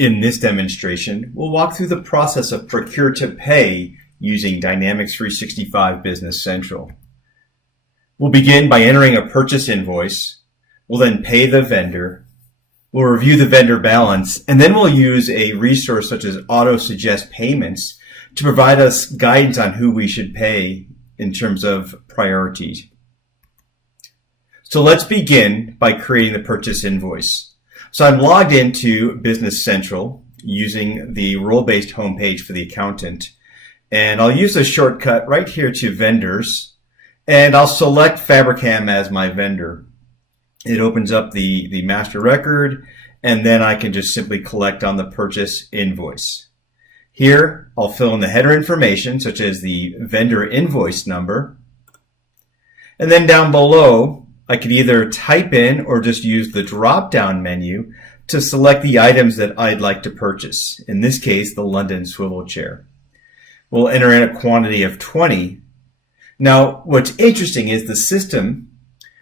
In this demonstration, we'll walk through the process of Procure to Pay using Dynamics 365 Business Central. We'll begin by entering a purchase invoice. We'll then pay the vendor. We'll review the vendor balance, and then we'll use a resource such as Auto Suggest Payments to provide us guidance on who we should pay in terms of priorities. So let's begin by creating the purchase invoice. So I'm logged into Business Central using the role-based homepage for the accountant. And I'll use the shortcut right here to Vendors. And I'll select Fabricam as my vendor. It opens up the master record, and then I can just simply collect on the purchase invoice. Here, I'll fill in the header information, such as the vendor invoice number. And then down below, I could either type in or just use the drop-down menu to select the items that I'd like to purchase. In this case, the London swivel chair. We'll enter in a quantity of 20. Now, what's interesting is the system,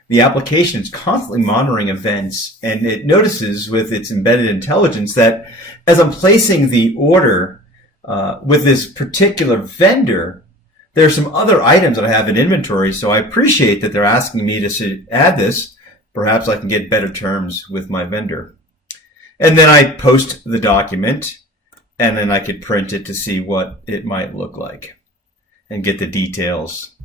the application is constantly monitoring events, and it notices with its embedded intelligence that as I'm placing the order with this particular vendor, there's some other items that I have in inventory, so I appreciate that they're asking me to add this. Perhaps I can get better terms with my vendor. And then I post the document, and then I could print it to see what it might look like and get the details.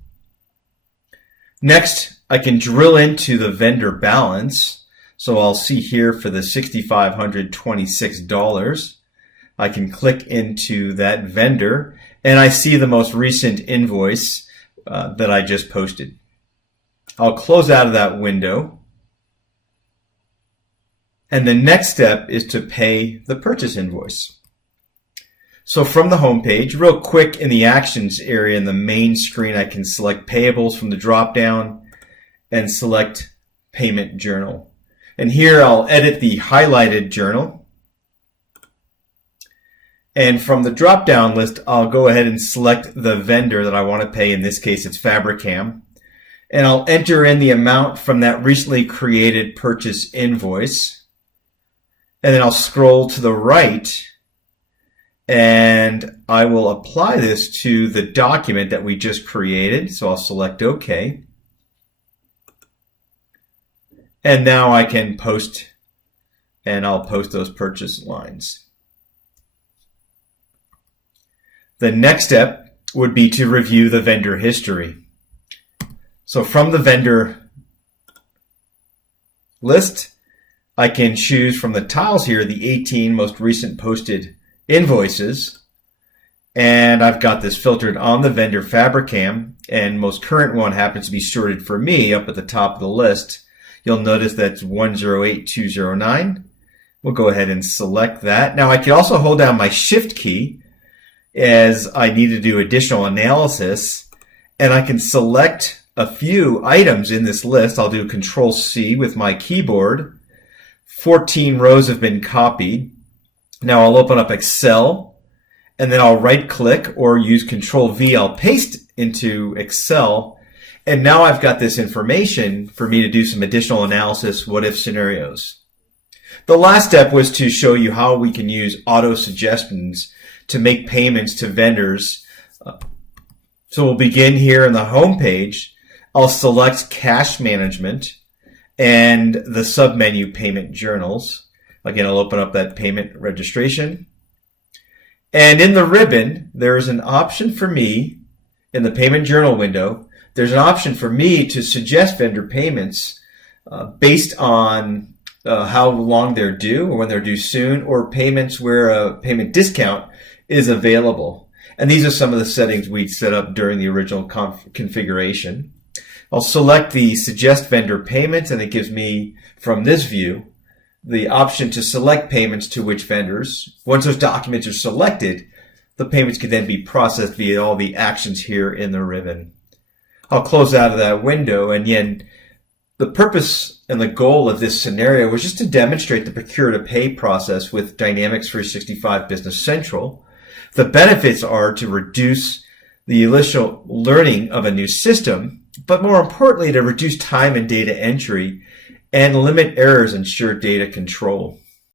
Next, I can drill into the vendor balance. So I'll see here for the $6,526, I can click into that vendor, and I see the most recent invoice that I just posted. I'll close out of that window. And the next step is to pay the purchase invoice. So from the home page, real quick in the actions area in the main screen, I can select payables from the drop-down and select payment journal. And here I'll edit the highlighted journal. And from the drop-down list, I'll go ahead and select the vendor that I want to pay. In this case, it's Fabricam. And I'll enter in the amount from that recently created purchase invoice. And then I'll scroll to the right, and I will apply this to the document that we just created. So I'll select OK. And now I can post, and I'll post those purchase lines. The next step would be to review the vendor history. So from the vendor list, I can choose from the tiles here the 18 most recent posted invoices. And I've got this filtered on the vendor Fabricam, and most current one happens to be sorted for me up at the top of the list. You'll notice that's 108209. We'll go ahead and select that. Now I can also hold down my Shift key as I need to do additional analysis, and I can select a few items in this list. I'll do Control C with my keyboard. 14 rows have been copied. Now I'll open up Excel, and then I'll right click or use Control V. I'll paste into Excel, and now I've got this information for me to do some additional analysis, what if scenarios. The last step was to show you how we can use auto suggestions to make payments to vendors. So we'll begin here in the home page. I'll select cash management and the submenu payment journals. Again, I'll open up that payment registration. And in the ribbon, there's an option for me in the payment journal window. There's an option for me to suggest vendor payments based on how long they're due or when they're due soon, or payments where a payment discount is available. And these are some of the settings we set up during the original configuration. I'll select the suggest vendor payments, and it gives me from this view the option to select payments to which vendors. Once those documents are selected, the payments can then be processed via all the actions here in the ribbon. I'll close out of that window, and again, the purpose and the goal of this scenario was just to demonstrate the procure to pay process with Dynamics 365 Business Central. The benefits are to reduce the initial learning of a new system, but more importantly, to reduce time and data entry and limit errors and ensure data control.